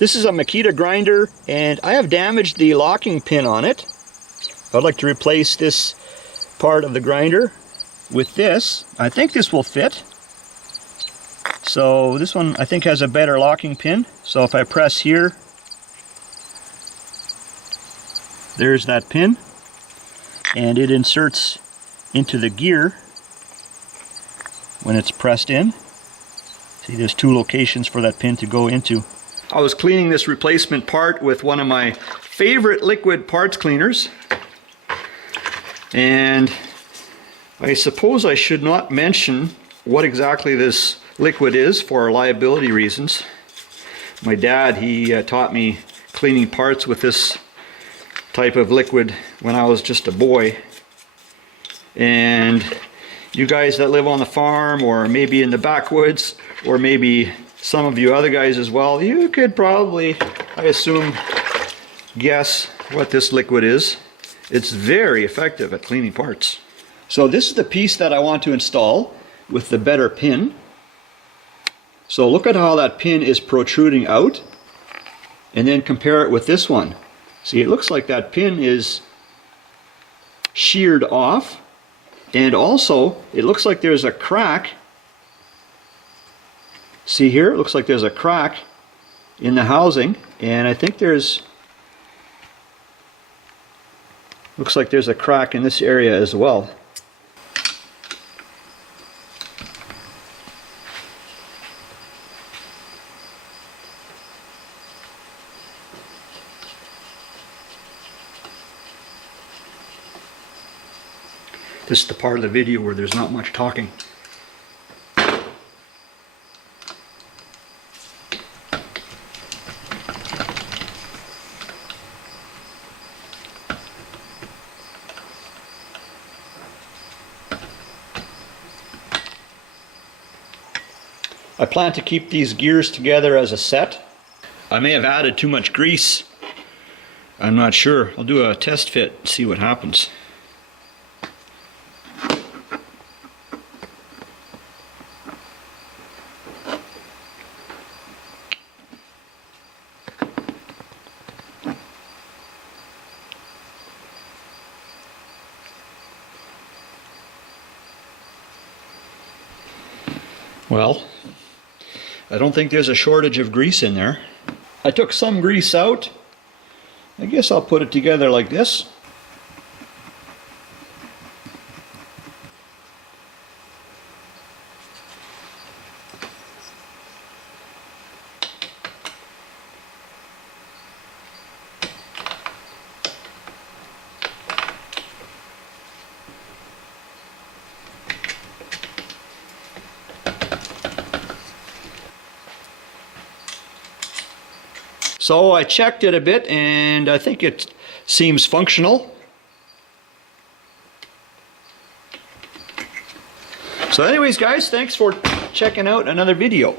This is a Makita grinder, and I have damaged the locking pin on it. I'd like to replace this part of the grinder with this. I think this will fit. So this one I think has a better locking pin. So if I press here, there's that pin, and it inserts into the gear when it's pressed in. See, there's two locations for that pin to go into. I was cleaning this replacement part with one of my favorite liquid parts cleaners, and I suppose I should not mention what exactly this liquid is for liability reasons. My dad, he taught me cleaning parts with this type of liquid when I was just a boy, and you guys that live on the farm or maybe in the backwoods, or maybe some of you other guys as well, you could probably, I assume, guess what this liquid is. It's very effective at cleaning parts. So this is the piece that I want to install with the better pin. So look at how that pin is protruding out, and then compare it with this one. See, it looks like that pin is sheared off, and also it looks like there's a crack. See here, it looks like there's a crack in the housing, and I think looks like there's a crack in this area as well. This is the part of the video where there's not much talking. I plan to keep these gears together as a set. I may have added too much grease. I'm not sure. I'll do a test fit and see what happens. Well, I don't think there's a shortage of grease in there. I took some grease out. I guess I'll put it together like this. So I checked it a bit, and I think it seems functional. So anyways guys, thanks for checking out another video.